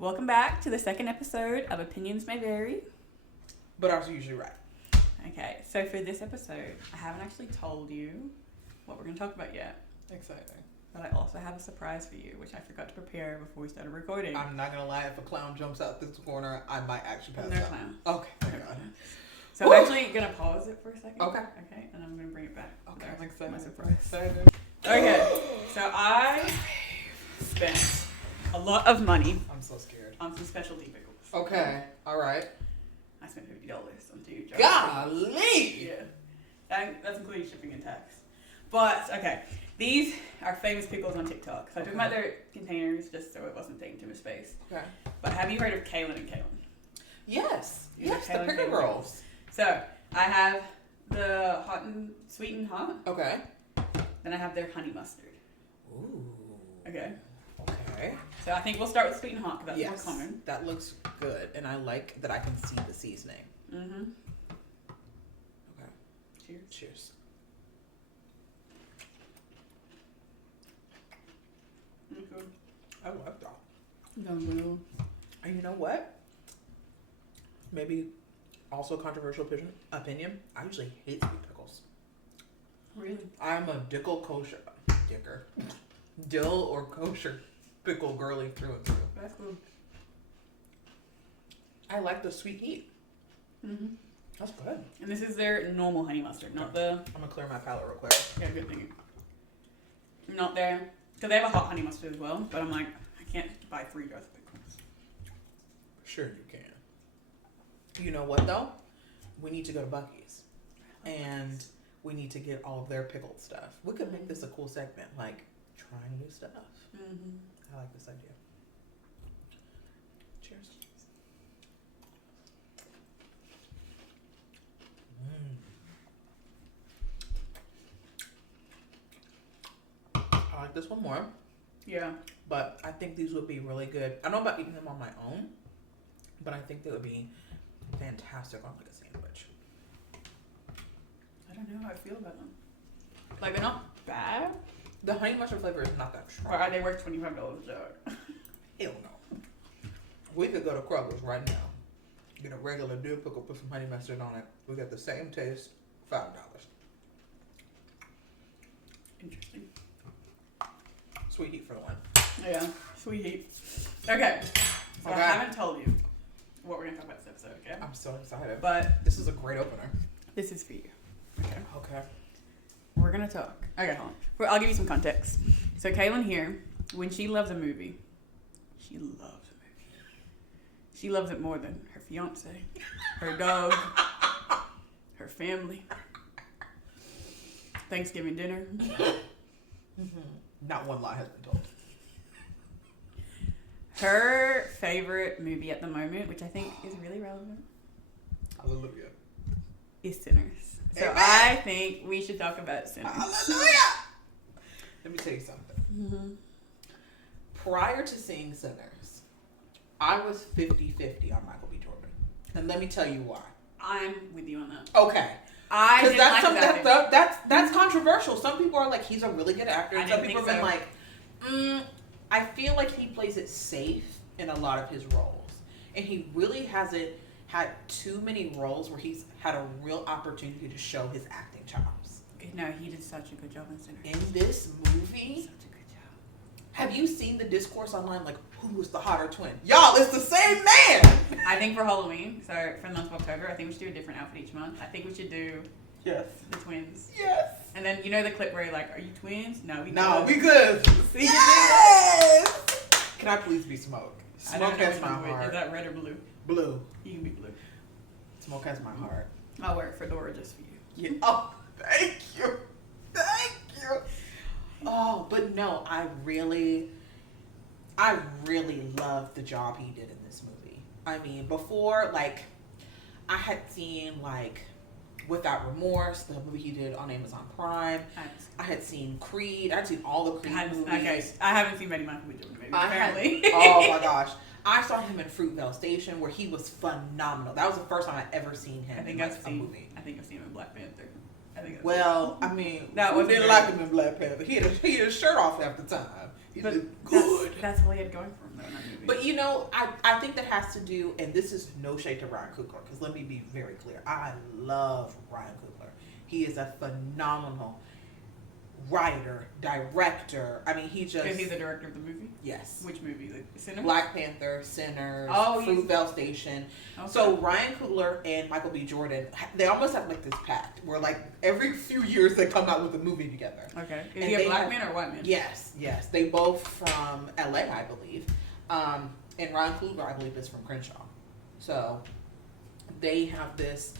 Welcome back to the second episode of Opinions May Vary. But ours are usually right. Okay, so for this episode, I haven't actually told you what we're going to talk about yet. Exciting. But I also have a surprise for you, which I forgot to prepare before we started recording. I'm not going to lie, if a clown jumps out this corner, I might actually pass No out. clown. Okay, thank No God. clown. So I'm actually going to pause it for a second. Okay. Okay, and I'm going to bring it back. Okay, That's I'm excited. my surprise. Excited. Okay, so I spent a lot of money I'm so scared. on some specialty pickles. Okay, alright. I spent $50 on 2 jars. Golly! Yeah. That's including shipping and tax. But, okay. These are famous pickles on TikTok. So I took them out their containers just so it wasn't taking too much space. Okay. But have you heard of Kalen and Kalen? Yes. You Yes, know, the Kalen pickle Kalen girls. So I have the sweet and hot. Okay. Then I have their honey mustard. Ooh. Okay. Okay. So I think we'll start with sweet and hot because that's Yes. more common. That looks good, and I like that I can see the seasoning. Mm-hmm. Okay. Cheers. Cheers. Okay. I love that. And you know what? Maybe also controversial opinion. I usually hate sweet pickles. Really? I'm a dill or kosher pickle girly through and through. That's cool. I like the sweet heat. Mm-hmm. That's good. And this is their normal honey mustard, not the... I'm gonna clear my palate real quick. Yeah, good thing. Not their... Because they have a hot honey mustard as well, but I'm like, I can't buy 3 jars of pickles. Sure you can. You know what though? We need to go to Buc-ee's. And we need to get all of their pickled stuff. We could make this a cool segment, like trying new stuff. Mm-hmm. I like this idea. Cheers. I like this one more, Yeah. but I think these would be really good. I don't know about eating them on my own, but I think they would be fantastic on like a sandwich. I don't know how I feel about them. Like, they're not bad, The honey mustard flavor is not that strong. but are they worth $25 a jar? Hell no. We could go to Kroger's right now, get a regular dill pickle, put some honey mustard on it. We get the same taste, $5. Interesting. Sweet heat for the one. Yeah, sweet heat. Okay, so Okay. I haven't told you what we're going to talk about this episode, okay? I'm so excited. But This is a great opener. this is for you. Okay. Okay. We're going to talk. Okay, hold on. I'll give you some context. So Kaylin here, when she loves a movie, she loves a movie. She loves it more than her fiance, her dog, her family, Thanksgiving dinner. Not one lie has been told. Her favorite movie at the moment, which I think is really relevant, Hallelujah. is Sinners. So Amen. I think we should talk about Sinners. Hallelujah. Let me tell you something. Mm-hmm. Prior to seeing Sinners, I was 50-50 on Michael B. Jordan. And let me tell you why. I'm with you on that. Okay. I Because didn't that's like something that's controversial. Some people are like, he's a really good actor. I And some didn't people have think been like, I feel like he plays it safe in a lot of his roles. And he really hasn't had too many roles where he's had a real opportunity to show his acting chops. No, he did such a good job in Sinners. In this movie, Such a good job. have you seen the discourse online? Like, who was the hotter twin? Y'all, it's the same man! I think for Halloween, so for the month of October, I think we should do a different outfit each month. I think we should do Yes. the twins. Yes. And then, you know the clip where you're like, are you twins? No, we No, good. we good. See, Yes! Can I please be Smoke? I don't Smoke know has which my one's which. Is heart. that red or blue? Blue. You can be blue. Smoke has my heart. I'll wear a fedora just for you. Yeah. Oh, thank you. Thank you. Oh, but no, I really loved the job he did in this movie. I mean, before, like, I had seen, like, Without Remorse, the movie he did on Amazon Prime. I had seen Creed. I had seen all the Creed movies. Okay, I haven't seen many Michael B. Jordan movies, I had- apparently. Oh my gosh. I saw him in Fruitvale Station where he was phenomenal. That was the first time I'd ever seen him I think in I've like, a seen. movie. I think I've seen him in Black Panther. I think. Well, I mean, That we wasn't didn't very- like him in Black Panther. He had his shirt off half the time. He but did good. That's all he had going for him, though, in that movie. But you know, I think that has to do, and this is no shade to Ryan Coogler, because let me be very clear. I love Ryan Coogler. He is a phenomenal writer, director. I mean, he just... Is he the director of the movie? Yes. Which movie? The Cinema? Black Panther, Sinners, Fruitvale Station. Okay. So Ryan Coogler and Michael B. Jordan, they almost have like this pact where like every few years they come out with a movie together. Okay. Is he a black man or a white man? Yes. They both from LA, I believe. And Ryan Coogler, I believe, is from Crenshaw. So they have this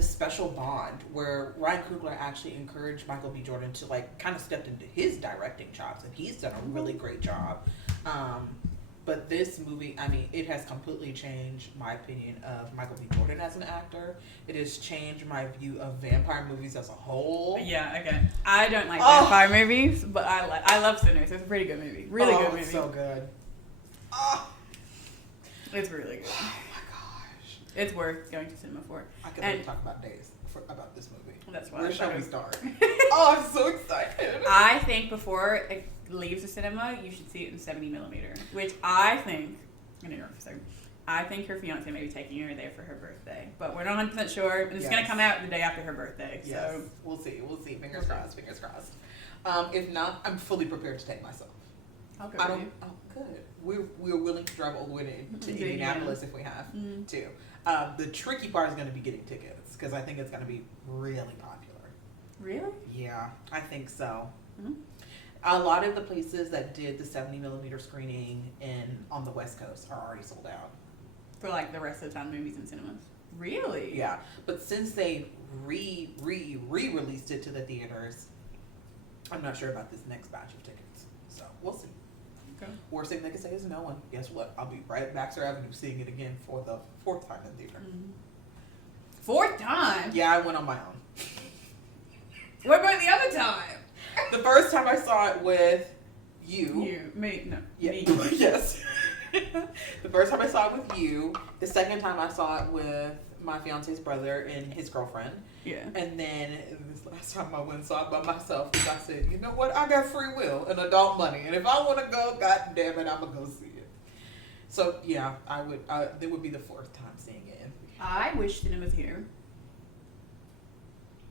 special bond where Ryan Coogler actually encouraged Michael B. Jordan to like kind of step into his directing chops, and he's done a really great job. But this movie, I mean, it has completely changed my opinion of Michael B. Jordan as an actor. It has changed my view of vampire movies as a whole. Yeah, again, I don't like vampire movies, but I love Sinners. It's a pretty good movie. Really good movie. It's so good. It's really good. Oh my gosh. It's worth going to cinema for. I could really talk about days about this movie. That's why. Where shall we start? Oh, I'm so excited. I think before it leaves the cinema, you should see it in 70mm, which I think, I'm going to interrupt for a second, I think her fiance may be taking her there for her birthday, but we're not 100% sure, and it's going to come out the day after her birthday. Yes. So We'll see. Fingers crossed. If not, I'm fully prepared to take myself. I'll go with you. Oh, good. We're willing to drive all the way to Indianapolis if we have to. The tricky part is going to be getting tickets, because I think it's going to be really popular. Really? Yeah, I think so. Mm-hmm. A lot of the places that did the 70mm screening on the West Coast are already sold out. For like the rest of the time movies in cinemas. Really? Yeah. But since they re-released it to the theaters, I'm not sure about this next batch of tickets. So we'll see. Okay. Worst thing they can say is no, and guess what? I'll be right at Baxter Avenue seeing it again for the 4th time in theater. Mm-hmm. 4th time? Yeah, I went on my own. What about the other time? The first time I saw it with you. Me. Yes. The first time I saw it with you. The second time I saw it with my fiance's brother and his girlfriend. Yeah. And then this last time I went and saw it by myself, because I said, you know what? I got free will and adult money, and if I want to go, god damn it, I'm gonna go see it. So yeah, it would be the 4th time seeing it. I wish cinemas here.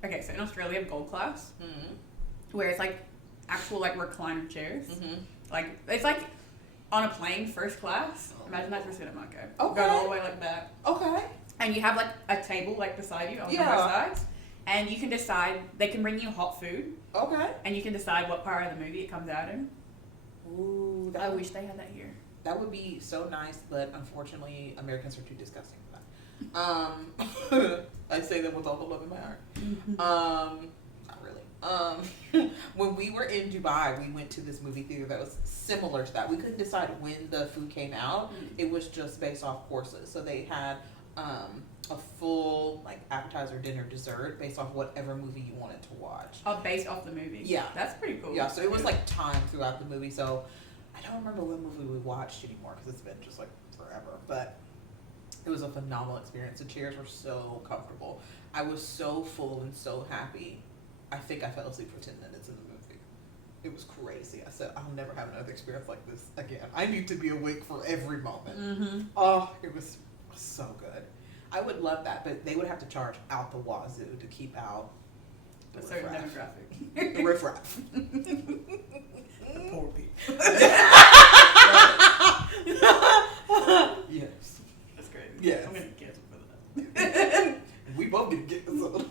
Okay, so in Australia, we have gold class, where it's like actual like recliner chairs. Mm-hmm. Like it's like on a plane, first class. Imagine that for cinema. Okay. Go all the way like that. Okay. And you have like a table like beside you on both sides, and you can decide. They can bring you hot food. Okay. And you can decide what part of the movie it comes out in. Ooh. I wish they had that here. That would be so nice, but unfortunately, Americans are too disgusting for that. I say that with all the love in my heart. Mm-hmm. Not really. When we were in Dubai, we went to this movie theater that was similar to that. We couldn't decide when the food came out. Mm-hmm. It was just based off courses. So they had a full like appetizer, dinner, dessert based off whatever movie you wanted to watch. Oh, based off the movie. Yeah, that's pretty cool. Yeah, so it was like time throughout the movie. So I don't remember what movie we watched anymore because it's been just like forever. But it was a phenomenal experience. The chairs were so comfortable. I was so full and so happy. I think I fell asleep for 10 minutes in the movie. It was crazy. I said, I'll never have another experience like this again. I need to be awake for every moment. Mm-hmm. Oh, it was so good. I would love that, but they would have to charge out the wazoo to keep out a certain demographic. The riffraff. The poor people. Yes. That's crazy. Yes. I'm going to cancel for that. We both get canceled.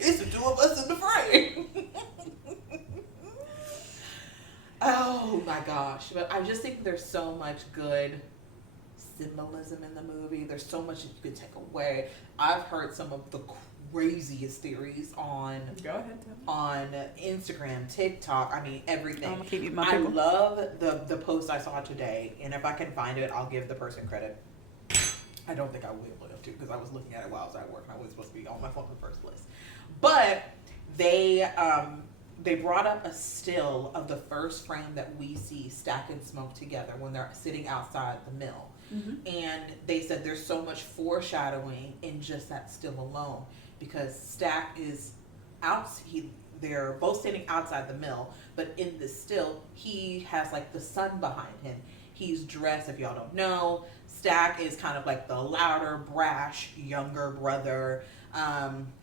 It's the two of us in the fray. Oh my gosh. But I just think there's so much good symbolism in the movie. There's so much that you could take away. I've heard some of the craziest theories on Instagram, TikTok. I mean, everything. I'm gonna keep you my I pickle. love the post I saw today, and if I can find it, I'll give the person credit. I don't think I will be able to because I was looking at it while I was at work and I wasn't supposed to be on my phone in the first place. But they brought up a still of the first frame that we see Stack and Smoke together when they're sitting outside the mill. Mm-hmm. And they said there's so much foreshadowing in just that still alone because Stack is out. they're both standing outside the mill, but in the still, he has like the sun behind him. He's dressed, if y'all don't know, Stack is kind of like the louder, brash, younger brother,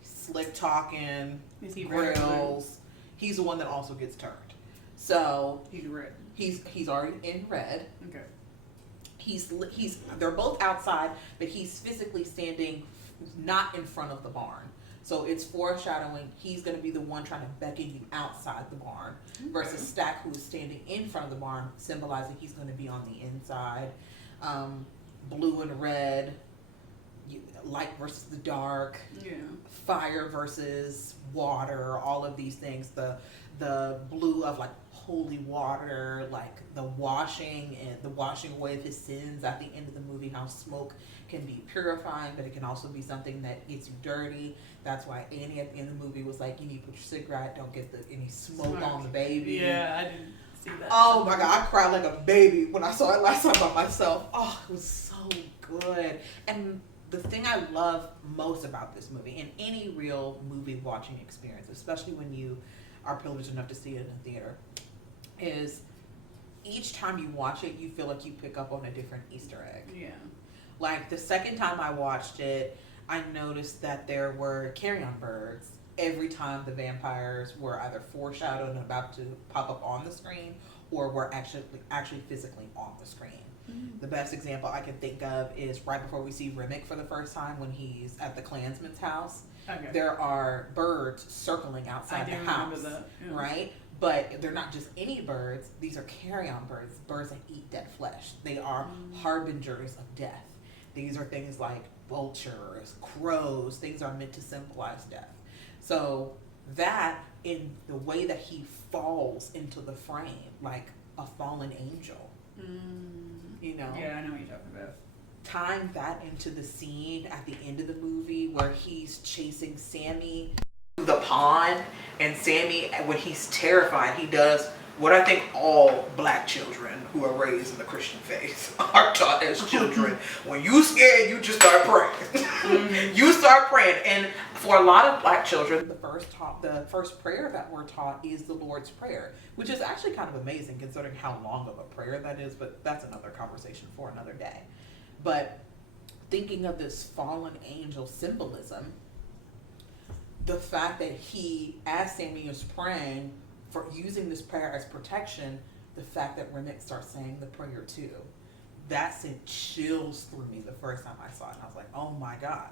slick talking, grills. He's the one that also gets turned. So he's red. He's already in red. Okay. They're both outside, but he's physically standing not in front of the barn. So it's foreshadowing he's going to be the one trying to beckon you outside the barn, versus Stack, who is standing in front of the barn, symbolizing he's going to be on the inside. Blue and red, light versus the dark, fire versus water, all of these things. The blue of like holy water, like the washing away of his sins at the end of the movie, how smoke can be purifying, but it can also be something that gets you dirty. That's why Annie at the end of the movie was like, you need to put your cigarette, don't get any smoke on the baby. Yeah, I didn't see that. Oh my God, I cried like a baby when I saw it last time by myself. Oh, it was so good. And the thing I love most about this movie, and any real movie watching experience, especially when you are privileged enough to see it in a theater, is each time you watch it, you feel like you pick up on a different Easter egg. Yeah. Like the second time I watched it, I noticed that there were carrion birds every time the vampires were either foreshadowed and about to pop up on the screen, or were actually physically on the screen. The best example I can think of is right before we see Remick for the first time, when he's at the Klansman's house. Okay. There are birds circling outside the house, right? But they're not just any birds. These are carrion birds, birds that eat dead flesh. They are harbingers of death. These are things like vultures, crows, things are meant to symbolize death. So that, in the way that he falls into the frame, like a fallen angel, you know? Yeah, I know what you're talking about. Tying that into the scene at the end of the movie where he's chasing Sammy through the pond, and Sammy, when he's terrified, he does what I think all black children who are raised in the Christian faith are taught as children. When you scared, you just start praying. You start praying. And for a lot of black children, the first prayer that we're taught is the Lord's Prayer, which is actually kind of amazing considering how long of a prayer that is, but that's another conversation for another day. But thinking of this fallen angel symbolism, the fact that he, as Sammy is praying, for using this prayer as protection, the fact that Remick starts saying the prayer too, that sent chills through me the first time I saw it. And I was like, oh my God.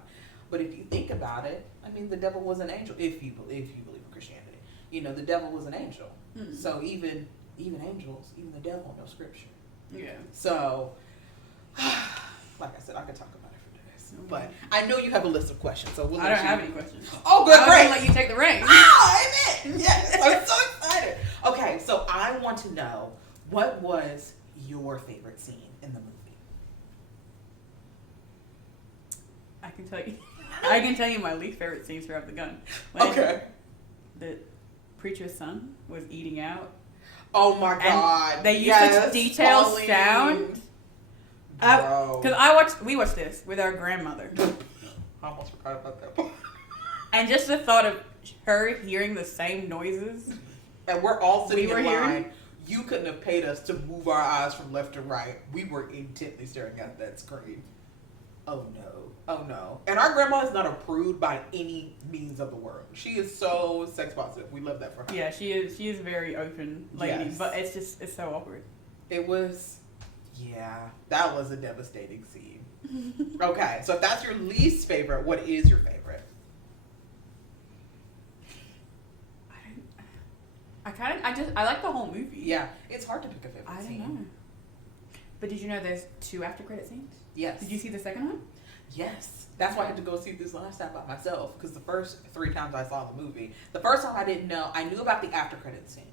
But if you think about it, I mean, the devil was an angel. If you believe in Christianity, you know, the devil was an angel. So even angels, even the devil knows scripture. Yeah. So, like I said, I could talk about it for days. But I know you have a list of questions, so I don't have any questions. Oh, good, great. I'll let you take the reins. Ah, amen. Yes, I'm so excited. Okay, so I want to know, what was your favorite scene in the movie? I can tell you my least favorite scenes throughout the gun. Okay. The preacher's son was eating out. Oh my God. And they used such detailed sound. Because we watched this with our grandmother. I almost forgot about that part. And just the thought of her hearing the same noises. And we're all sitting in line. You couldn't have paid us to move our eyes from left to right. We were intently staring at that screen. Oh no. Oh no. And our grandma is not a prude by any means of the word. She is so sex positive. We love that for her. Yeah, she is a very open lady. Yes. But it's so awkward. It was, yeah, that was a devastating scene. Okay, so if that's your least favorite, what is your favorite? I like the whole movie. Yeah, it's hard to pick a favorite scene. I don't know. But did you know there's 2 after credit scenes? Yes. Did you see the second one? Yes. That's why I had to go see this last time by myself, because the first 3 times I saw the movie, the first time I didn't know, I knew about the after credit scene.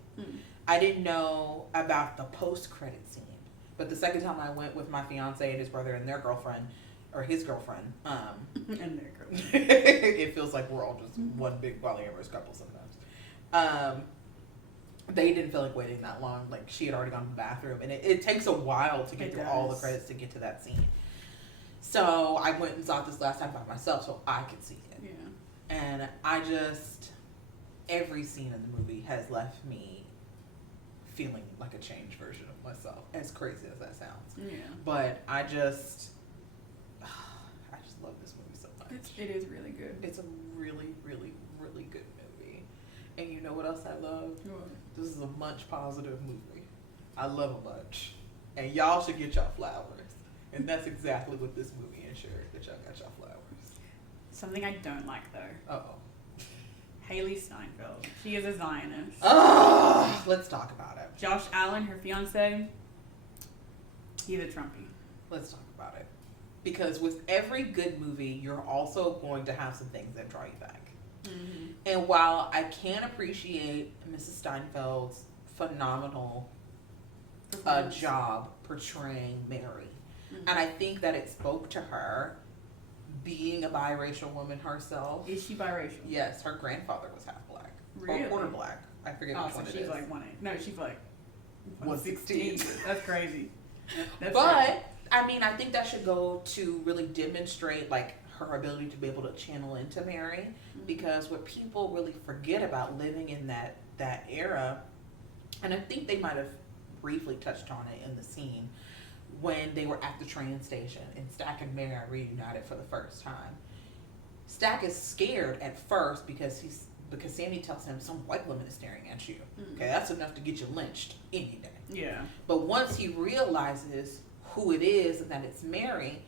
I didn't know about the post credit scene. But the second time I went with my fiance and his brother and their girlfriend, or his girlfriend, and their girlfriend. it feels like we're all just one big polyamorous couple sometimes. They didn't feel like waiting that long. Like, she had already gone to the bathroom, and it takes a while to get through all the credits to get to that scene. So I went and saw it this last time by myself so I could see it. Yeah. And I just, every scene in the movie has left me feeling like a changed version of myself, as crazy as that sounds. Yeah. But I just love this movie so much. It is really good. It's a really, really, really good movie. And you know what else I love? What? This is a munch positive movie. I love a munch. And y'all should get y'all flowers. And that's exactly what this movie ensured, that y'all got y'all flowers. Something I don't like, though. Uh-oh. Haley Steinfeld. She is a Zionist. Let's talk about it. Josh Allen, her fiance, he's a Trumpy. Let's talk about it. Because with every good movie, you're also going to have some things that draw you back. Mm-hmm. And while I can appreciate Mrs. Steinfeld's phenomenal job portraying Mary, mm-hmm. and I think that it spoke to her being a biracial woman herself. Is she biracial? Yes, her grandfather was half black. Really? Or quarter black. I forget which one it is. She's like 1/8. No, she's like 1/16. That's crazy. I mean, I think that should go to really demonstrate like her ability to be able to channel into Mary, mm-hmm. because what people really forget about living in that era, and I think they might have briefly touched on it in the scene when they were at the train station and Stack and Mary are reunited for the first time. Stack is scared at first because Sammy tells him some white woman is staring at you. Mm-hmm. Okay, that's enough to get you lynched any day. Yeah. But once he realizes who it is and that it's Mary,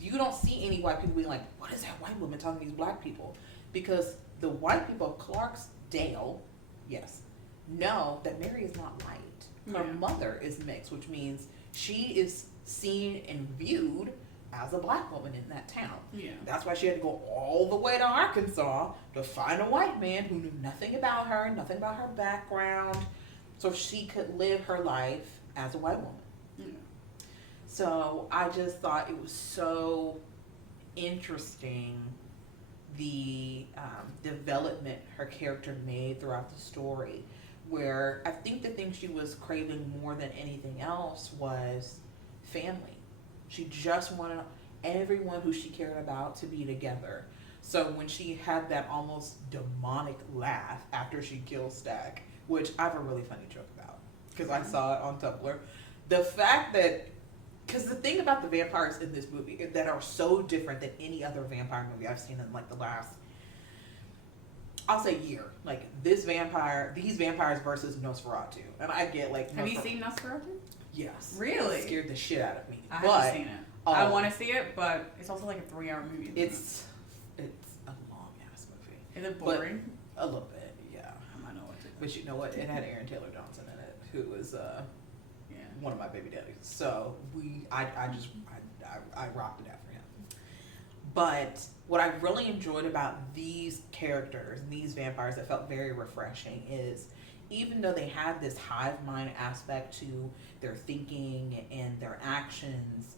you don't see any white people being like, what is that white woman telling these black people? Because the white people of Clarksdale, yes, know that Mary is not white. Her mother is mixed, which means she is seen and viewed as a black woman in that town. Yeah. That's why she had to go all the way to Arkansas to find a white man who knew nothing about her, nothing about her background, so she could live her life as a white woman. Yeah. So I just thought it was so interesting, the development her character made throughout the story, where I think the thing she was craving more than anything else was family. She just wanted everyone who she cared about to be together. So when she had that almost demonic laugh after she killed Stack, which I have a really funny joke about, because I saw it on Tumblr, the fact that, because the thing about the vampires in this movie that are so different than any other vampire movie I've seen in like the last, I'll say year. Like these vampires versus Nosferatu. And I get like... Have you seen Nosferatu? Yes. Really? It scared the shit out of me. I haven't seen it. I want to see it, but it's also like a 3-hour movie. It's a long ass movie. Is it boring? But a little bit, yeah. I might know what to do. But you know what? It had Aaron Taylor Johnson in it, who was one of my baby daddies. So I rocked it out for him. But what I really enjoyed about these characters and these vampires that felt very refreshing is, even though they had this hive mind aspect to their thinking and their actions,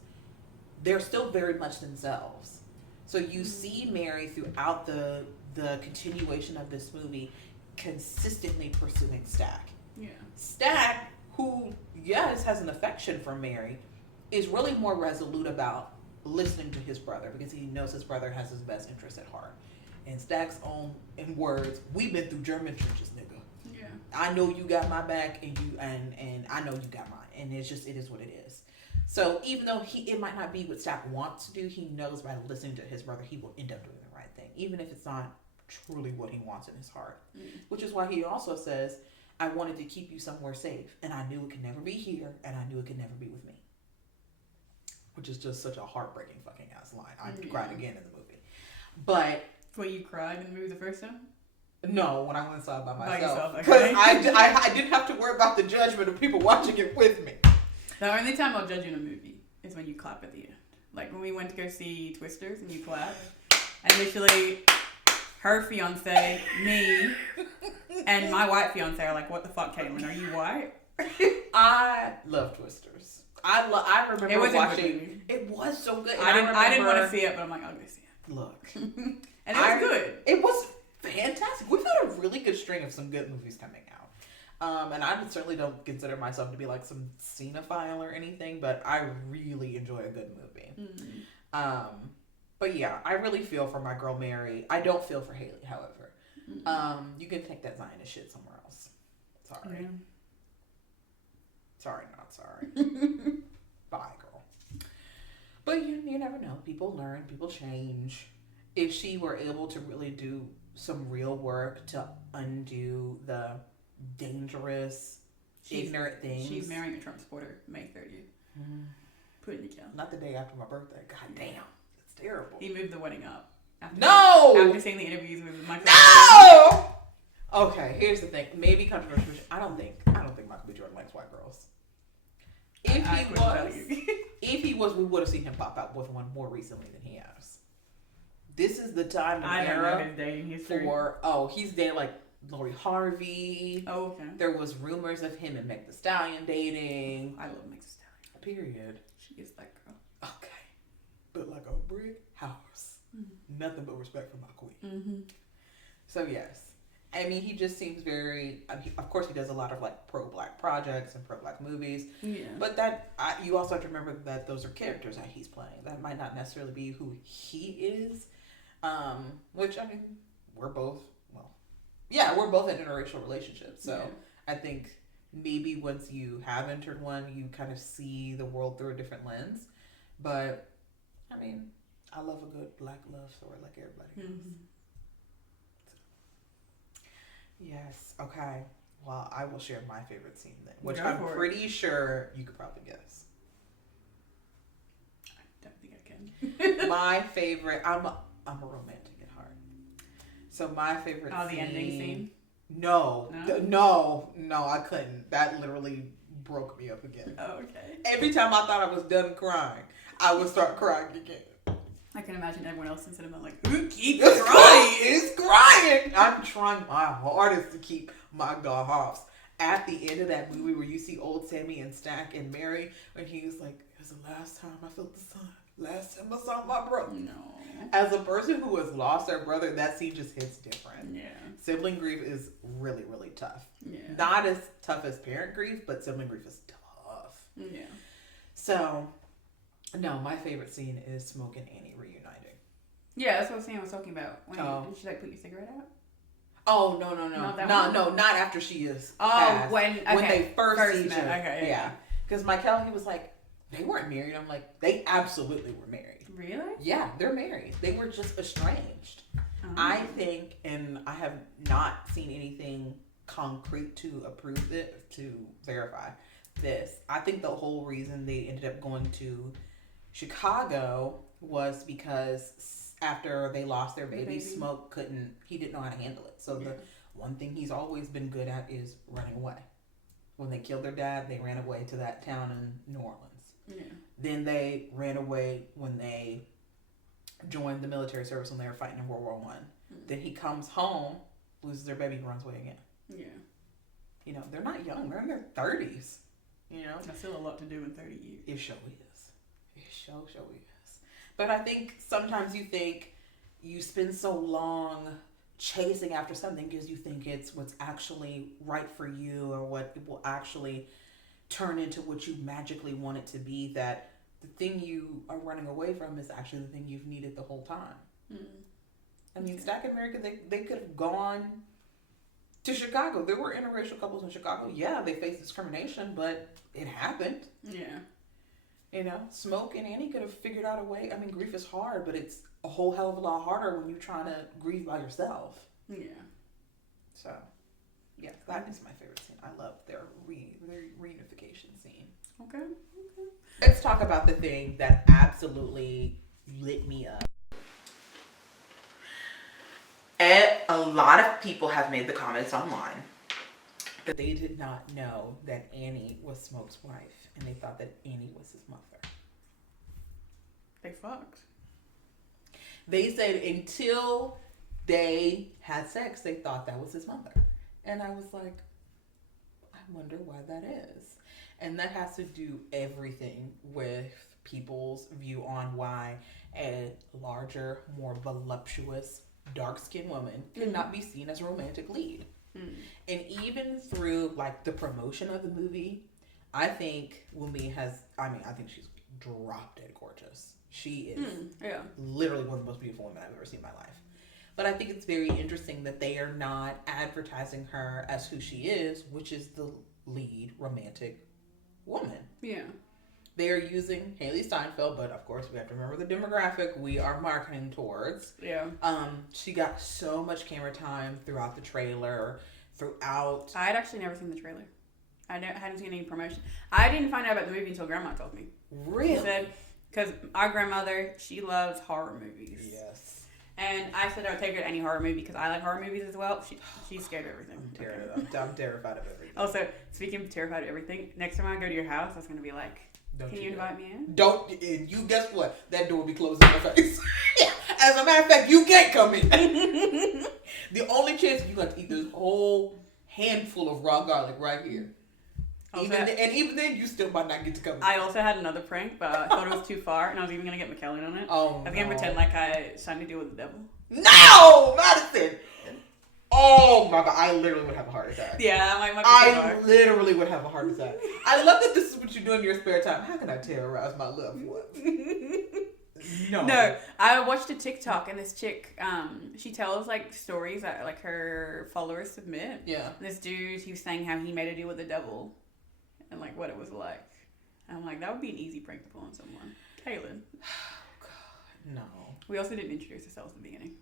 they're still very much themselves. So you see Mary throughout the continuation of this movie consistently pursuing Stack. Yeah. Stack, who, yes, has an affection for Mary, is really more resolute about listening to his brother because he knows his brother has his best interest at heart. In Stack's own words, we've been through German trenches, nigga. Yeah. I know you got my back, and you and I know you got mine, and it is what it is. So even though it might not be what Stack wants to do, he knows by listening to his brother, he will end up doing the right thing, even if it's not truly what he wants in his heart. Which is why he also says, I wanted to keep you somewhere safe, and I knew it could never be here, and I knew it could never be with me. Which is just such a heartbreaking fucking ass line. I cried again in the movie. But... When you cried in the movie the first time? No, when I went and saw it by myself. yourself, Because okay. I didn't have to worry about the judgment of people watching it with me. The only time I'll judge you in a movie is when you clap at the end. Like when we went to go see Twisters and you clap. And literally, her fiance, me, and my white fiance are like, what the fuck, Caitlin? Are you white? I love Twisters. I remember it was watching. It was so good. I didn't want to see it, but I'm like, I'll go see it. Look. And it was good. It was fantastic. We've had a really good string of some good movies coming out. And I certainly don't consider myself to be like some cinephile or anything, but I really enjoy a good movie. Mm-hmm. But yeah, I really feel for my girl Mary. I don't feel for Haley, however. You can take that Zionist shit somewhere else. Sorry. Yeah. Sorry, not sorry. Bye, girl. But you never know. People learn. People change. If she were able to really do some real work to undo the dangerous, ignorant things. She's marrying a Trump supporter May 30th. Put it in your calendar. Not the day after my birthday. God damn. It's terrible. He moved the wedding up. After seeing the interviews with Michael. No! Okay, here's the thing. Maybe controversial. I don't think Michael B. Jordan likes white girls. If he was, we would have seen him pop out with one more recently than he has. This is the time and era his dating history. He's dating like Lori Harvey. Oh, okay. There was rumors of him and Meg Thee Stallion dating. I love Meg Thee Stallion. Period. She is that girl. Okay. But like a brick house. Nothing but respect for my queen. So yes. I mean, he just seems very. Of course, he does a lot of like pro-black projects and pro-black movies. Yeah. But you also have to remember that those are characters that he's playing. That might not necessarily be who he is. Which I mean, we're both in interracial relationships. So I think maybe once you have entered one, you kind of see the world through a different lens. But I mean, I love a good black love story like everybody does. Yes. Okay. Well, I will share my favorite scene then, which I'm pretty sure you could probably guess. I don't think I can. My favorite. I'm a romantic at heart. So my favorite. Oh, the ending scene. No, I couldn't. That literally broke me up again. Oh, okay. Every time I thought I was done crying, I would start crying again. I can imagine everyone else in cinema like, who keeps crying? It's crying. I'm trying my hardest to keep my gaffs. At the end of that movie where you see old Sammy and Stack and Mary, when he was like, it was the last time I felt the sun. Last time I saw my brother. No. As a person who has lost their brother, that scene just hits different. Yeah. Sibling grief is really, really tough. Yeah. Not as tough as parent grief, but sibling grief is tough. Yeah. So, no, my favorite scene is Smoke and Annie reuniting. Yeah, that's what Sam was talking about. Did she like put your cigarette out? Oh, no. Not after she is. Oh, when they first see each other. Okay, yeah. Because Michael, he was like, they weren't married. I'm like, they absolutely were married. Really? Yeah, they're married. They were just estranged. Oh. I think, and I have not seen anything concrete to approve it, to verify this. I think the whole reason they ended up going to Chicago was because after they lost their baby, Smoke he didn't know how to handle it. So the one thing he's always been good at is running away. When they killed their dad, they ran away to that town in New Orleans. Yeah. Then they ran away when they joined the military service when they were fighting in World War I. Then he comes home, loses their baby, runs away again. Yeah. You know, they're not young. They're in their 30s. You know? That's still a lot to do in 30 years. It sure is. It sure is. But I think sometimes you think you spend so long chasing after something because you think it's what's actually right for you or what it will actually turn into what you magically want it to be, that the thing you are running away from is actually the thing you've needed the whole time. I mean, Stack and America, they could have gone to Chicago. There were interracial couples in Chicago. Yeah, they faced discrimination, but it happened. Yeah. You know, Smoke and Annie could have figured out a way. I mean, grief is hard, but it's a whole hell of a lot harder when you're trying to grieve by yourself. Yeah. So, yeah, that is my favorite scene. I love their reunification scene. Okay. Let's talk about the thing that absolutely lit me up. And a lot of people have made the comments online that they did not know that Annie was Smoke's wife, and they thought that Annie was his mother. They fucked. They said until they had sex, they thought that was his mother. And I was like, I wonder why that is. And that has to do everything with people's view on why a larger, more voluptuous, dark-skinned woman cannot be seen as a romantic lead. And even through like the promotion of the movie, I think Wumi I think she's drop dead gorgeous. She is literally one of the most beautiful women I've ever seen in my life. But I think it's very interesting that they are not advertising her as who she is, which is the lead romantic woman. Yeah. They are using Haley Steinfeld, but of course we have to remember the demographic we are marketing towards. Yeah. She got so much camera time throughout the trailer, throughout. I had actually never seen the trailer. I hadn't seen any promotion. I didn't find out about the movie until Grandma told me. Really? She said, because our grandmother, she loves horror movies. Yes. And I said I would take her to any horror movie because I like horror movies as well. She's scared of everything. I'm terrified of everything. Also, speaking of terrified of everything, next time I go to your house, I was going to be like, can you invite me in? Don't. And you guess what? That door will be closed in your face. Yeah. As a matter of fact, you can't come in. The only chance you got to eat this whole handful of raw garlic right here. Even then, you still might not get to come in. I also had another prank, but I thought it was too far, and I was even going to get McKellen on it. Oh, I was going to pretend like I signed a deal with the devil. No! Madison! Oh my god, I literally would have a heart attack. Yeah, I literally would have a heart attack. I love that this is what you do in your spare time. How can I terrorize my loved ones? No, I watched a TikTok and this chick, she tells like stories that like her followers submit. Yeah. And this dude, he was saying how he made a deal with the devil and like what it was like. And I'm like, that would be an easy prank to pull on someone. Kaylin. Oh god, no. We also didn't introduce ourselves in the beginning.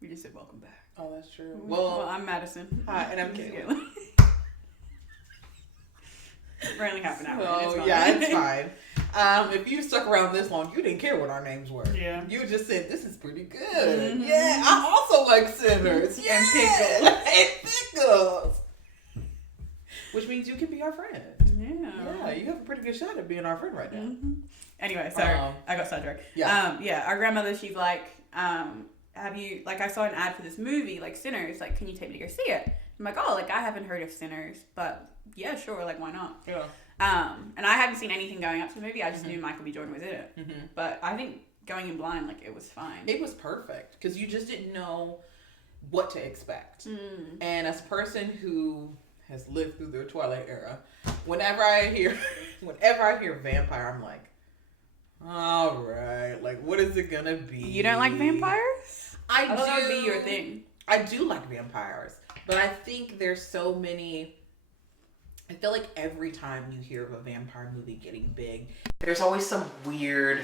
We just said welcome back. Oh, that's true. Well, I'm Madison. Hi, and I'm Kaylin. We're only half an hour. Oh, yeah, it's fine. If you stuck around this long, you didn't care what our names were. Yeah. You just said, this is pretty good. Mm-hmm. Yeah, I also like Sinners. Yeah. And Pickle. And Pickles. Which means you can be our friend. Yeah. Yeah, you have a pretty good shot at being our friend right now. Mm-hmm. Anyway, sorry. I got sidetracked. Yeah. Our grandmother, she's like, have you, like, I saw an ad for this movie, like, Sinners, like, can you take me to go see it? I'm like, oh, like, I haven't heard of Sinners, but yeah, sure, like, why not? Yeah. And I hadn't seen anything going up to the movie, I just knew Michael B. Jordan was in it. Mm-hmm. But I think going in blind, like, it was fine. It was perfect, because you just didn't know what to expect. And as a person who has lived through the Twilight era, whenever I hear vampire, I'm like, all right, like, what is it gonna be? You don't like vampires? I thought that would be your thing. I do like vampires, but I think there's so many. I feel like every time you hear of a vampire movie getting big, there's always some weird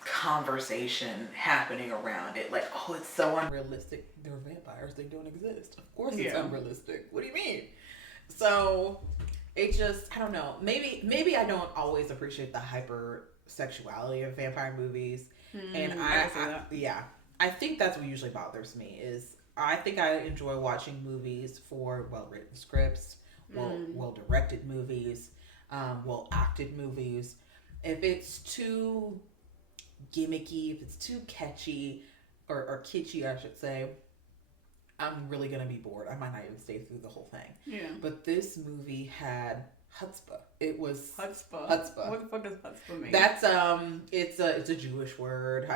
conversation happening around it. Like, oh, it's so unrealistic. They're vampires. They don't exist. Of course it's unrealistic. What do you mean? So it just, I don't know. Maybe I don't always appreciate the hypersexuality of vampire movies. And I think that's what usually bothers me is I think I enjoy watching movies for well-written scripts, well-directed movies, well-acted movies. If it's too gimmicky, if it's too catchy or kitschy, I should say, I'm really going to be bored. I might not even stay through the whole thing. Yeah. But this movie had chutzpah. It was chutzpah. What the fuck does chutzpah mean? That's it's a Jewish word.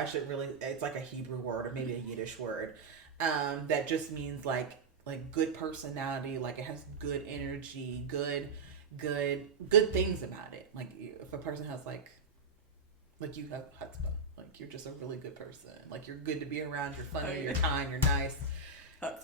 It's like a Hebrew word or maybe a Yiddish word. That just means like good personality, like it has good energy, good things about it. Like if a person has like you have chutzpah, like you're just a really good person. Like you're good to be around, you're funny, you're kind, you're nice.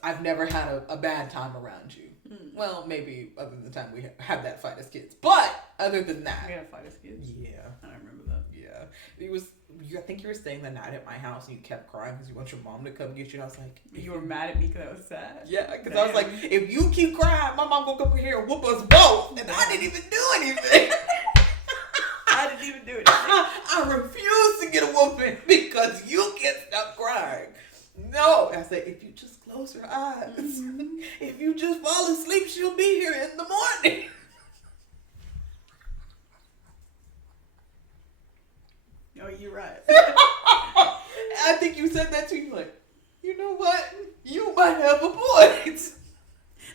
I've never had a bad time around you. Well, maybe other than the time we had that fight as kids. But other than that. We had a fight as kids? Yeah. I don't remember that. Yeah. It was, I think you were staying the night at my house and you kept crying because you want your mom to come get you. And I was like. You were mad at me because I was sad? Yeah, because I was like, if you keep crying, my mom gonna come here and whoop us both. And I didn't even do anything. I didn't even do it. I refuse to get a whooping because you can't stop crying. No. I said, if you just close your eyes, if you just fall asleep, she'll be here in the morning. Oh, you're right. I think you said that too. You're like, you know what? You might have a point.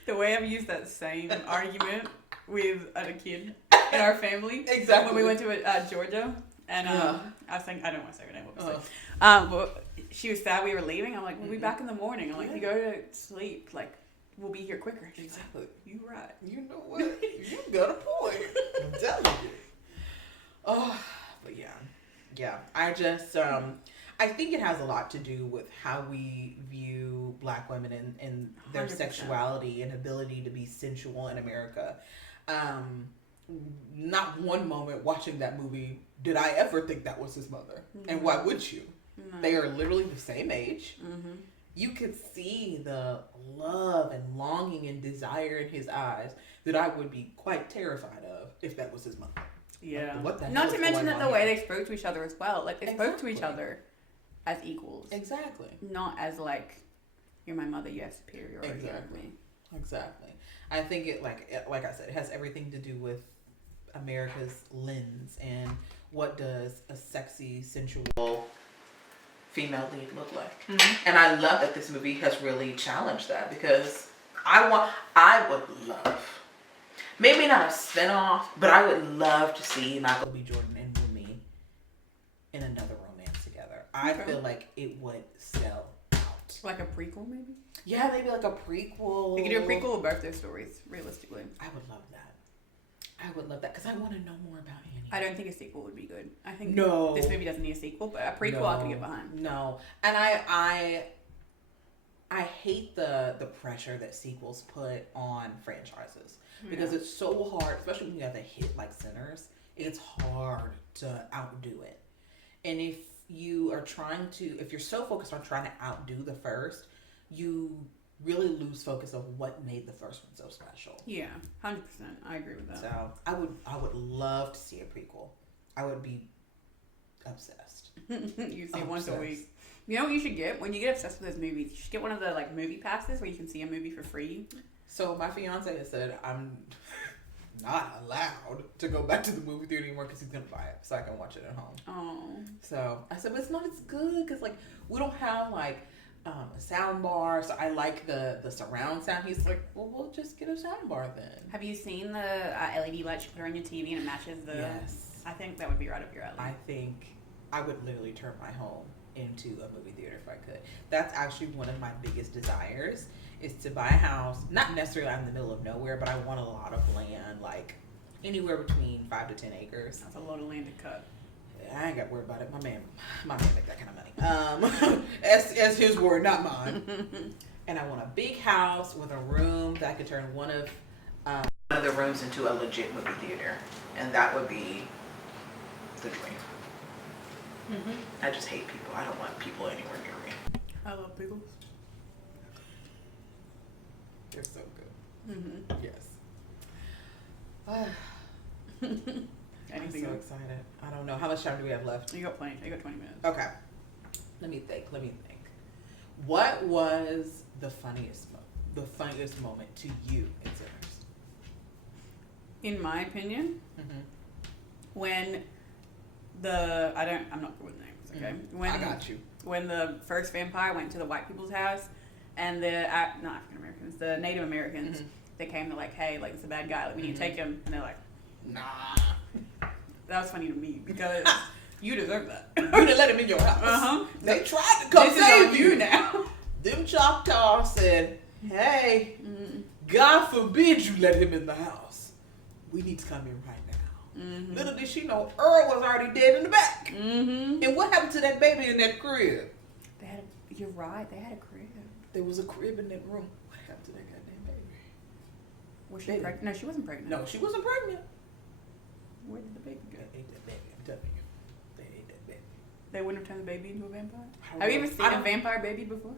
The way I've used that same argument with a kid in our family. Exactly. When we went to Georgia, and I was saying, I don't want to say her name. What was but she was sad we were leaving. I'm like, we'll be back in the morning. I'm like, you go to sleep. Like, we'll be here quicker. She's exactly. Like, you right. You know what? You got a point. I'm telling you. Oh, but yeah. I just, I think it has a lot to do with how we view Black women and their 100%. sexuality and ability to be sensual in America. Not one moment watching that movie did I ever think that was his mother. Mm-hmm. And why would you? No. They are literally the same age. Mm-hmm. You could see the love and longing and desire in his eyes that I would be quite terrified of if that was his mother. Yeah. Like, what the Not hell to is mention going that on the way here? they spoke to each other as well. Like, they spoke to each other as equals. Exactly. Not as, like, you're my mother, you have superiority over me. Exactly. I think it, like I said, it has everything to do with America's lens and what does a sexy, sensual female lead look like. Mm-hmm. And I love that this movie has really challenged that, because I would love, maybe not a spinoff, but I would love to see Michael B. Jordan and Rumi in another romance together. I feel like it would sell out. Like a prequel, maybe? Yeah, maybe like a prequel. You could do a prequel of both their stories, realistically. I would love that. I would love that, because I want to know more about Annie. I don't think a sequel would be good. I think no, this movie doesn't need a sequel, but a prequel I could get behind. No, and I hate the pressure that sequels put on franchises, because it's so hard, especially when you have a hit like Sinners. It's hard to outdo it, and if you're so focused on trying to outdo the first, you really lose focus of what made the first one so special. Yeah, 100%. I agree with that. So I would love to see a prequel. I would be obsessed. You see once a week. You know what you should get? When you get obsessed with those movies, you should get one of the like movie passes where you can see a movie for free. So my fiance has said I'm not allowed to go back to the movie theater anymore because he's gonna buy it so I can watch it at home. Oh. So I said, but it's not as good because like we don't have like a sound bar, so I like the surround sound. He's like, well, we'll just get a sound bar then. Have you seen the LED lights you put on your TV and it matches the? Yes. I think that would be right up your alley. I think I would literally turn my home into a movie theater if I could. That's actually one of my biggest desires, is to buy a house, not necessarily out in the middle of nowhere, but I want a lot of land, like anywhere between 5 to 10 acres. That's a lot of land to cut. I ain't got worried about it. My man make that kind of money. As his word, not mine. And I want a big house with a room that I could turn one of the rooms into a legit movie theater, and that would be the dream. Mm-hmm. I just hate people. I don't want people anywhere near me. I love pickles. They're so good. Mm-hmm. Yes. I'm so excited. I don't know. How much time do we have left? You got plenty. You got 20 minutes. Okay. Let me think. What was the funniest moment to you in Sinners? In my opinion, when I'm not good with names, okay? When I got you. When the first vampire went to the white people's house, and the not African Americans, the Native Americans, they came to like, hey, like it's a bad guy, like we need to take him, and they're like, nah. That was funny to me because you deserve that. You didn't let him in your house. They tried to come save you now. Them Choctaw said, hey, God forbid you let him in the house. We need to come in right now. Little did she know Earl was already dead in the back. And what happened to that baby in that crib? You're right, they had a crib. There was a crib in that room. What happened to that goddamn baby? Was she pregnant? No, she wasn't pregnant. No, she wasn't pregnant. Where did the baby go? They ate that baby. I'm telling you. They ate that baby. They wouldn't have turned the baby into a vampire? Have you ever seen a vampire baby before?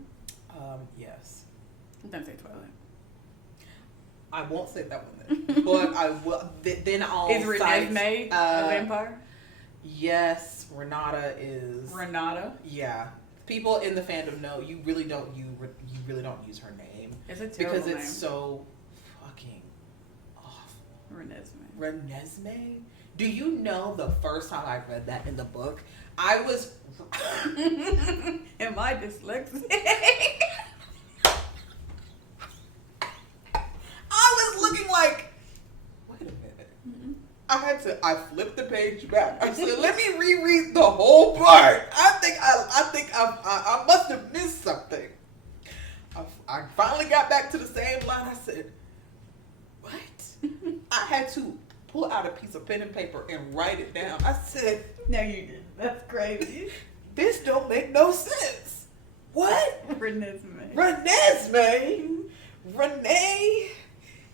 Yes. Don't say Twilight. I won't say that one then. But I will. Then I'll Is Renesmee a vampire? Yes. Renata is. Renata? Yeah. People in the fandom know you really don't use her name. It's a terrible because it's name. So fucking awful. Renesmee? Do you know the first time I read that in the book, I was... Am I dyslexic? I was looking like, wait a minute. I flipped the page back. I said, let me reread the whole part. I think I must have missed something. I finally got back to the same line. I said, what? I had to pull out a piece of pen and paper and write it down. I said, no, you didn't. That's crazy. This don't make no sense. What? Renesmee. Renee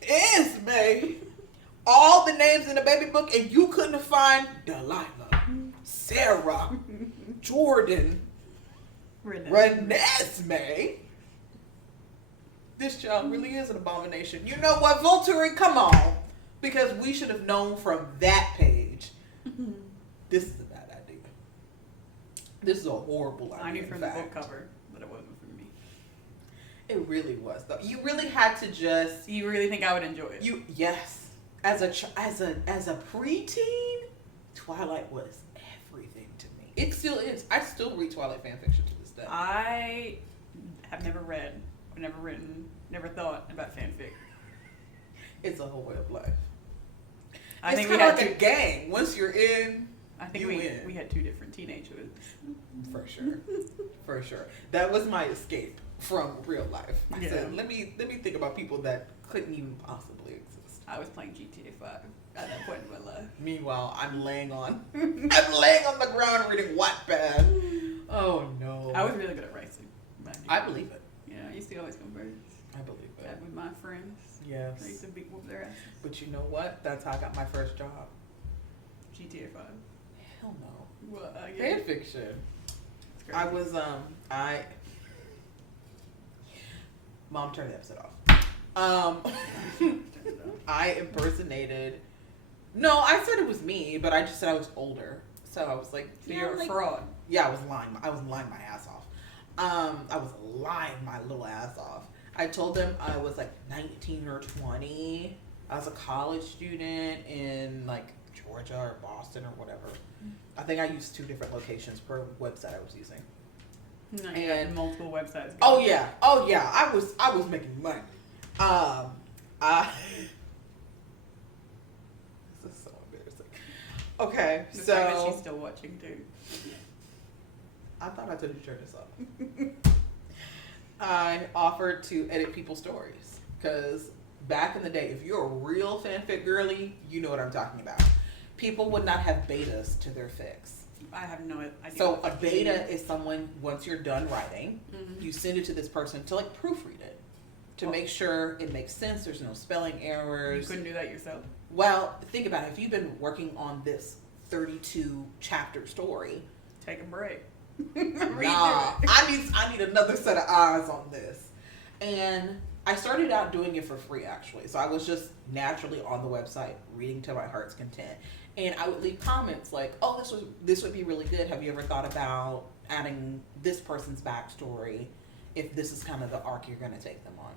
Esme. All the names in the baby book, and you couldn't find Delilah, Sarah, Jordan, Renesmee. This child really is an abomination. You know what, Volturi? Come on. Because we should have known from that page. This is a bad idea. This is a horrible idea. I knew from the book cover that it wasn't for me. It really was, though. You really had to just... You really think I would enjoy it? Yes. As a preteen, Twilight was everything to me. It still is. I still read Twilight fanfiction to this day. I have never read, never written, never thought about fanfic. It's a whole way of life. I think it's kind of like a gang. Once you're in, I think we had two different teenage hoods. For sure. For sure. That was my escape from real life. I said, let me think about people that couldn't even possibly exist. I was playing GTA 5 at that point in my life. Meanwhile, I'm laying on the ground reading Wattpad. Oh no. I was really good at racing. I believe it. Yeah, I used to always converge. I believe it. That with my friends. Yes. I used to beat whoop their asses. But you know what? That's how I got my first job. GTA 5. Hell no. Well, Fanfiction. I was Mom, turn the episode off. I impersonated. No, I said it was me, but I just said I was older. So I was like, so you're a fraud. Yeah, I was lying my ass off. I was lying my little ass off. I told them I was like 19 or 20. I was a college student in like Georgia or Boston or whatever. I think I used 2 different locations per website I was using. No, and multiple websites. Oh yeah. I was making money. This is so embarrassing. Okay, the so fact that she's still watching too. I thought I told you to turn this off. I offered to edit people's stories because back in the day, if you're a real fanfic girly, you know what I'm talking about. People would not have betas to their fics. I have no idea. So a beta is someone, once you're done writing, you send it to this person to like proofread it to make sure it makes sense. There's no spelling errors. You couldn't do that yourself? Well, think about it. If you've been working on this 32 chapter story, take a break. Nah, I need another set of eyes on this. And I started out doing it for free, actually. So I was just naturally on the website reading to my heart's content. And I would leave comments like, oh, this would be really good. Have you ever thought about adding this person's backstory if this is kind of the arc you're going to take them on?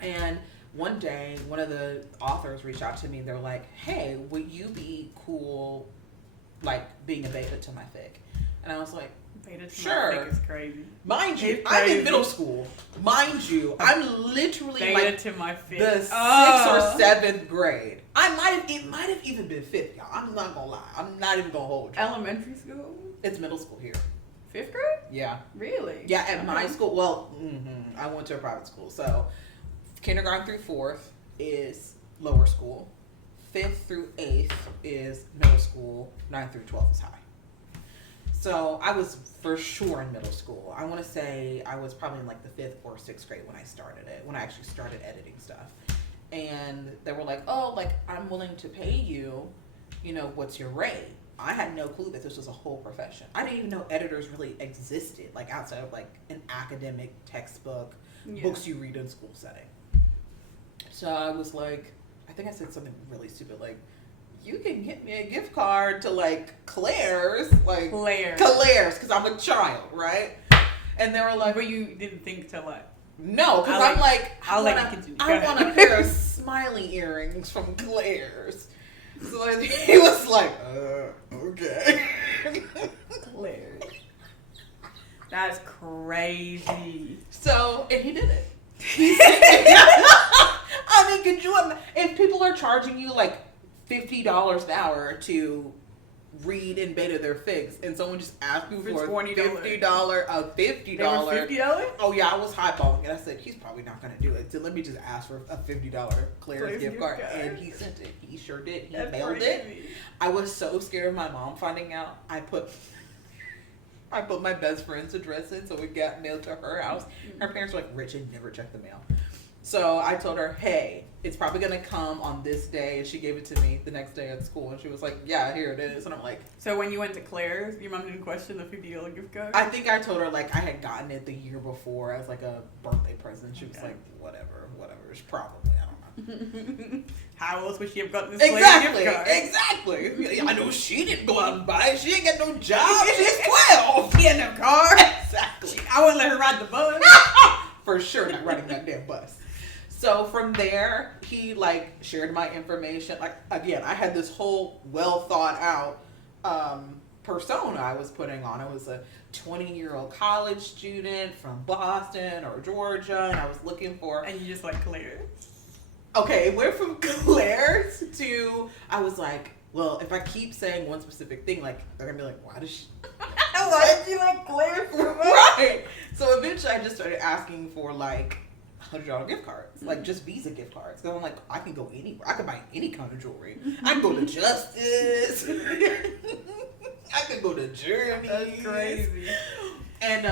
And one day, one of the authors reached out to me. They're like, hey, would you be cool, like, being a beta to my fic? And I was like, beta to sure. my fic is crazy. Mind you, I'm in middle school. Mind you, I'm literally beta like to my fic. The 6th or 7th grade. It might have even been 5th, y'all. I'm not gonna lie. I'm not even gonna hold you. Elementary school? It's middle school here. 5th grade? Yeah. Really? Yeah, at my school. Well, I went to a private school, so kindergarten through 4th is lower school. 5th through 8th is middle school. 9th through 12th is high. So I was for sure in middle school. I want to say I was probably in like the 5th or 6th grade when I started it, when I actually started editing stuff. And they were like, oh, like, I'm willing to pay you, you know, what's your rate? I had no clue that this was a whole profession. I didn't even know editors really existed, like outside of like an academic textbook, books you read in school setting. So I was like, I think I said something really stupid, like, you can get me a gift card to like Claire's, because I'm a child, right? And they were like, but you didn't think to like, no, because I'm like, I'll let you continue. I want a pair of smiley earrings from Claire's. So he was like, okay. Claire's. That's crazy. So, and he did it. I mean, could you imagine if people are charging you like $50 an hour to read and beta their fics, and someone just asked you for $20. $50. $50? Oh yeah, I was highballing it. I said he's probably not gonna do it. So let me just ask for a $50 Claire's gift card, and he sent it. He sure did. He mailed it. I was so scared of my mom finding out. I put I put my best friend's address in, so it got mailed to her house. Her parents were like rich and never checked the mail. So I told her, hey, it's probably going to come on this day. And she gave it to me the next day at school. And she was like, yeah, here it is. And I'm like... So when you went to Claire's, your mom didn't question the $50 gift card? I think I told her, like, I had gotten it the year before as, like, a birthday present. She was like, whatever. It's probably, I don't know. How else would she have gotten this Exactly. gift card? Exactly. I know she didn't go out and buy it. She ain't got no job. She's 12. She had no car. Exactly. I wouldn't let her ride the bus. For sure not riding that damn bus. So from there, he like shared my information. Like again, I had this whole well thought out persona I was putting on. I was a 20-year-old college student from Boston or Georgia, and I was looking for. And you just like Claire. Okay, it went from Claire's to I was like, well, if I keep saying one specific thing, like they're gonna be like, why does she? Why did you like Claire so much? Right. So eventually, I just started asking for like $100 gift cards, like just Visa gift cards. So I'm like, I can go anywhere. I can buy any kind of jewelry. I can go to Justice. I can go to Jeremy. That's crazy. And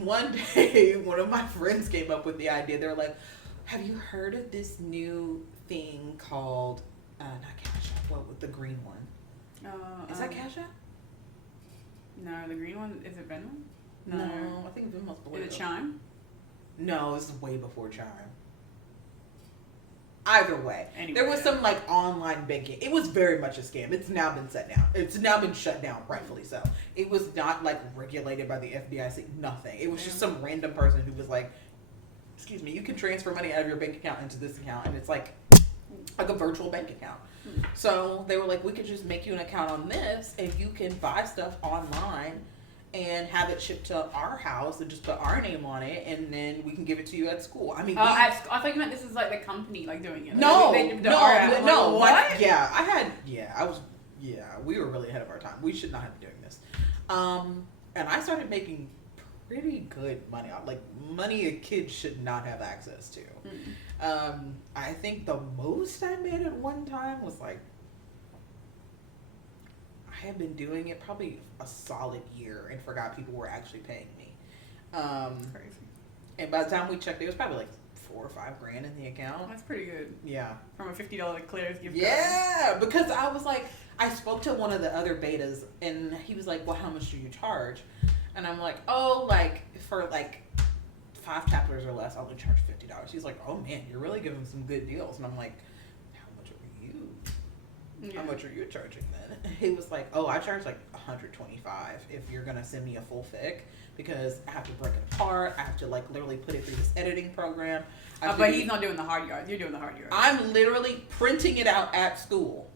one day, one of my friends came up with the idea. They were like, have you heard of this new thing called, not Cash App, what with the green one? Is that Cash App? No, the green one, is it Venmo? No, I think Venmo's below. Is it Chime? No, this is way before Chime. Either way, anyway, there was some like online banking. It was very much a scam. It's now been shut down. It's now been shut down, rightfully so. It was not like regulated by the FDIC. Nothing. It was just some random person who was like, "Excuse me, you can transfer money out of your bank account into this account," and it's like a virtual bank account. So they were like, "We could just make you an account on this, and you can buy stuff online." And have it shipped to our house and just put our name on it, and then we can give it to you at school. I mean, I thought you meant this is like the company like doing it. Like, no. What? We were really ahead of our time. We should not have been doing this. And I started making pretty good money. Like money a kid should not have access to. I think the most I made at one time was like, I have been doing it probably a solid year and forgot people were actually paying me. Crazy. And by the time we checked, it was probably like $4 or $5 grand in the account. That's pretty good. Yeah. From a $50 Claire's gift card. Yeah, because I was like, I spoke to one of the other betas, and he was like, well, how much do you charge? And I'm like, oh, like, for like 5 chapters or less, I'll only charge $50. He's like, oh man, you're really giving some good deals. And I'm like, how much are you? Yeah. How much are you charging then? He was like, oh, I charge like $125 if you're going to send me a full fic, because I have to break it apart. I have to like literally put it through this editing program. But he's not doing the hard yards. You're doing the hard yards. I'm literally printing it out at school.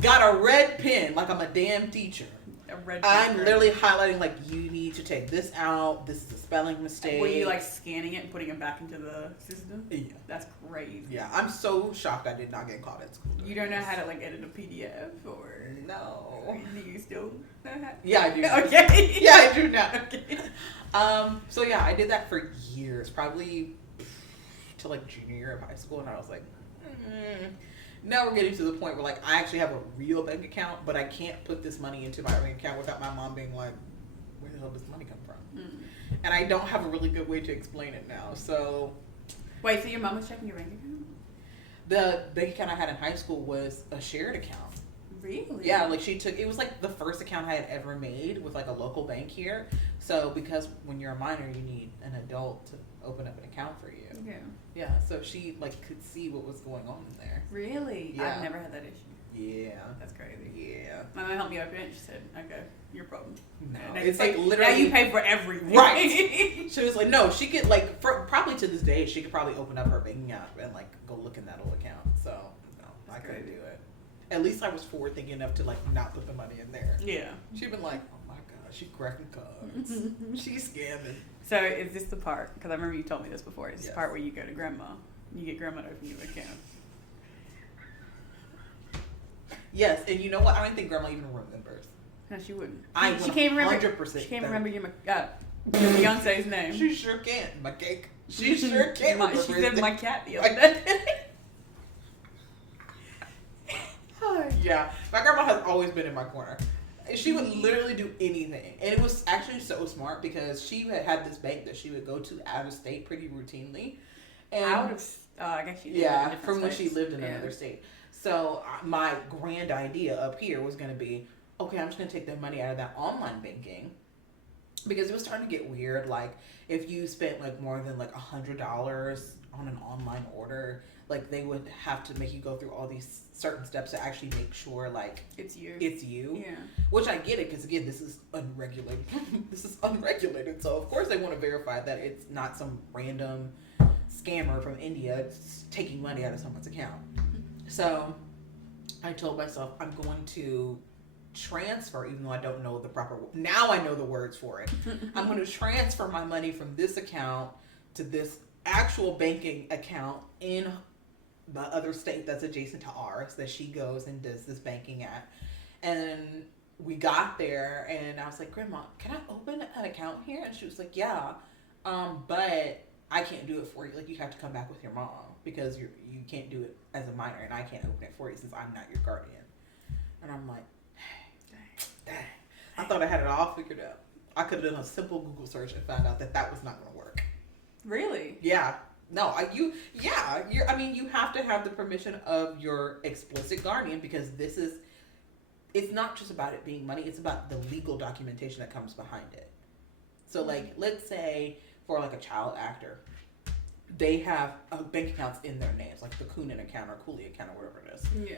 Got a red pen like I'm a damn teacher. I'm literally highlighting like, you need to take this out. This is a spelling mistake. Were you like scanning it and putting it back into the system? Yeah. That's crazy. Yeah, I'm so shocked I did not get caught at school. You don't know how to like edit a PDF or no? Do you still know how? Yeah, I do. Okay. Yeah, I do now. Okay. So yeah, I did that for years, probably till like junior year of high school, and I was like, Now we're getting to the point where like I actually have a real bank account, but I can't put this money into my bank account without my mom being like, where the hell does money come from? And I don't have a really good way to explain it now. So wait, so your mom was checking your bank account? The bank account I had in high school was a shared account. Really? Yeah, like it was like the first account I had ever made with like a local bank here. So because when you're a minor, you need an adult to open up an account for you. Yeah. Yeah, so she like could see what was going on in there. Really? Yeah. I've never had that issue. Yeah. That's crazy. Yeah. My mom helped me open it. She said, "Okay, your problem." No, and it's like literally now you pay for everything. Right. She was like, no, she could like probably to this day she could probably open up her banking app and like go look in that old account. So no, I couldn't do it. At least I was forward thinking enough to like not put the money in there. Yeah. She'd been like, oh my god, she's cracking cards. She's scamming. So is this the part? Because I remember you told me this before. It's Yes. the part where you go to grandma. You get grandma to open you an account. Yes, and you know what? I don't think grandma even remembers. No, she wouldn't. She can't remember. 100%. She can't remember your fiance's name. She sure can't. My cake. She sure can't remember. She said my cat the other day. Yeah, my grandma has always been in my corner. She would literally do anything. And it was actually so smart because she had this bank that she would go to out of state pretty routinely. And I would have, I guess you did. Yeah, from when she lived in another state. So my grand idea up here was going to be, okay, I'm just going to take the money out of that online banking because it was starting to get weird. Like if you spent like more than like $100 on an online order, like they would have to make you go through all these certain steps to actually make sure like it's you. Yeah. Which I get it because again, this is unregulated. This is unregulated. So of course they want to verify that it's not some random scammer from India taking money out of someone's account. So I told myself I'm going to transfer, even though I don't know the proper. Now I know the words for it. I'm going to transfer my money from this account to this actual banking account in the other state that's adjacent to ours that she goes and does this banking at. And we got there and I was like, Grandma, can I open an account here? And she was like, yeah, but I can't do it for you. Like you have to come back with your mom because you can't do it as a minor and I can't open it for you since I'm not your guardian. And I'm like, dang. I thought I had it all figured out. I could have done a simple Google search and found out that was not going to work. Really? Yeah. No, you have to have the permission of your explicit guardian because it's not just about it being money, it's about the legal documentation that comes behind it. So like, let's say for like a child actor, they have bank accounts in their names, like the Coonan account or Cooley account or whatever it is. Yeah.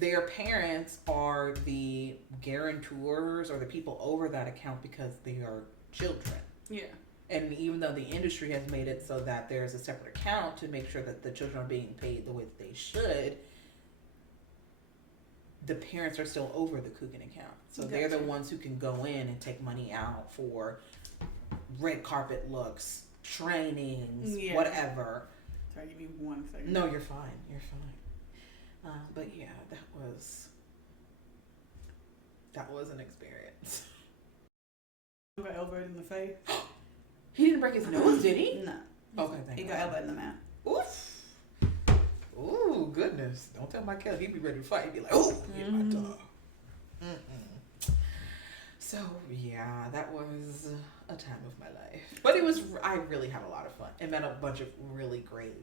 Their parents are the guarantors or the people over that account because they are children. Yeah. And even though the industry has made it so that there's a separate account to make sure that the children are being paid the way that they should, the parents are still over the Coogan account. So they're the ones who can go in and take money out for red carpet looks, trainings, whatever. Sorry, give me 1 second. No, you're fine. You're fine. But yeah, that was an experience. He got elbowed in the face. He didn't break his nose, did he? No. Okay, thank you. He got elbowed in the mouth. Oof. Ooh, goodness. Don't tell my cat. He'd be ready to fight. He'd be like, ooh, get my dog. So, yeah, that was a time of my life. But I really had a lot of fun and met a bunch of really great,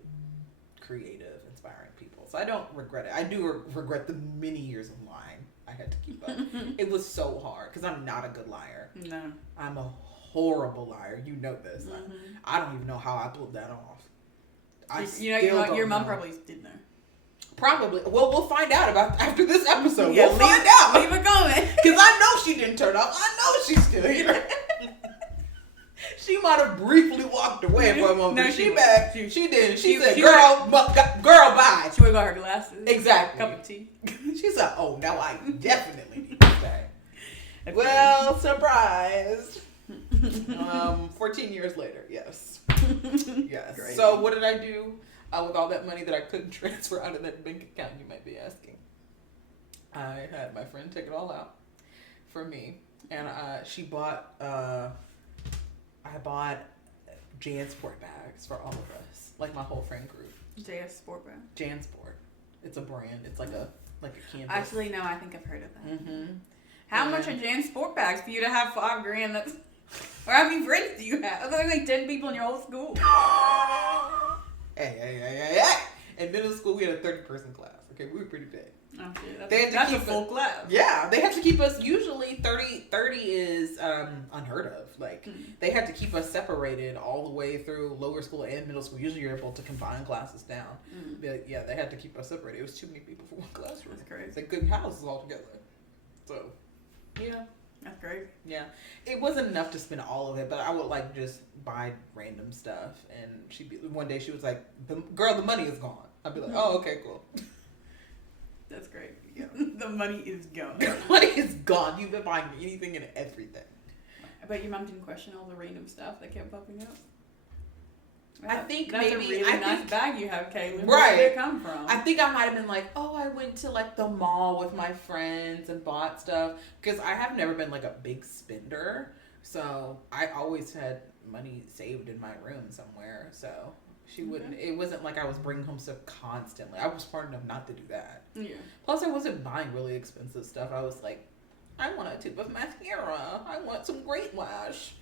creative, inspiring people. So I don't regret it. I do regret the many years of lying I had to keep up. It was so hard because I'm not a good liar. No. I'm a horrible liar. You know this. I don't even know how I pulled that off. Your mom probably did know. Probably. Well, we'll find out about after this episode. We'll find out. Leave it going. Because I know she didn't turn off. I know she's still here. She might have briefly walked away for a moment. No, she back. She did. She said, girl, bye. She would have got her glasses. Exactly. Cup of tea. She said, oh, now I definitely need to stay. Well, surprised. 14 years later, yes. Yes. Great. So what did I do with all that money that I couldn't transfer out of that bank account, you might be asking? I had my friend take it all out for me. And she bought, I bought JanSport bags for all of us. Like my whole friend group. JanSport bag? JanSport. It's a brand. It's like a canvas. Actually, no, I think I've heard of that. Mm-hmm. How much are JanSport bags for you to have $5,000? That's... Or how many friends do you have? There's like 10 people in your whole school. Hey. In middle school, we had a 30-person class. Okay, we were pretty big. Oh, shit. That's a full class. Yeah, they have to keep us, usually 30 is unheard of. Like, they had to keep us separated all the way through lower school and middle school. Usually you're able to combine classes down. But yeah, they had to keep us separated. It was too many people for one classroom. That's crazy. They couldn't house us all together. So, yeah. That's great. Yeah. It wasn't enough to spend all of it, but I would like just buy random stuff. And one day she was like, girl, the money is gone. I'd be like, oh, okay, cool. That's great. Yeah. The money is gone. The money is gone. You've been buying anything and everything. But your mom didn't question all the random stuff that kept popping up? I think that's maybe... a really nice bag you have, Caitlin. Right. Where did it come from? I think I might have been like, oh, I went to like the mall with my friends and bought stuff. Because I have never been like a big spender. So I always had money saved in my room somewhere. So she wouldn't... It wasn't like I was bringing home stuff constantly. I was smart enough not to do that. Yeah. Plus, I wasn't buying really expensive stuff. I was like I want a tube of mascara. I want some Great Lash.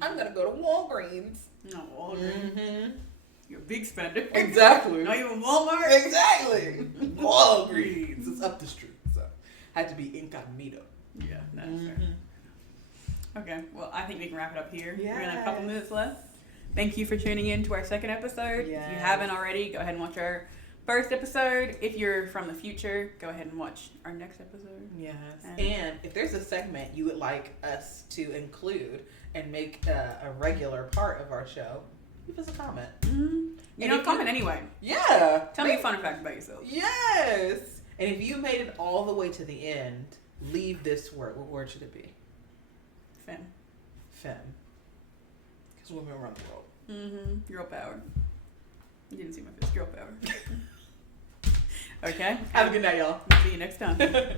I'm gonna go to Walgreens. No, Walgreens. You're a big spender. Exactly. Not even Walmart. Exactly. Walgreens. It's up the street, so had to be incognito. Yeah, that's fair. Okay, well, I think we can wrap it up here. We're in a couple minutes left. Thank you for tuning in to our second episode. Yes. If you haven't already, go ahead and watch our first episode. If you're from the future, go ahead and watch our next episode. Yes. And if there's a segment you would like us to include and make a regular part of our show, leave us a comment. Comment anyway. Yeah. Tell me a fun fact about yourself. Yes. And if you made it all the way to the end, leave this word. What word should it be? Femme. Femme. Because women run the world. Girl power. You didn't see my face. Girl power. Okay. Have a good night, y'all. See you next time.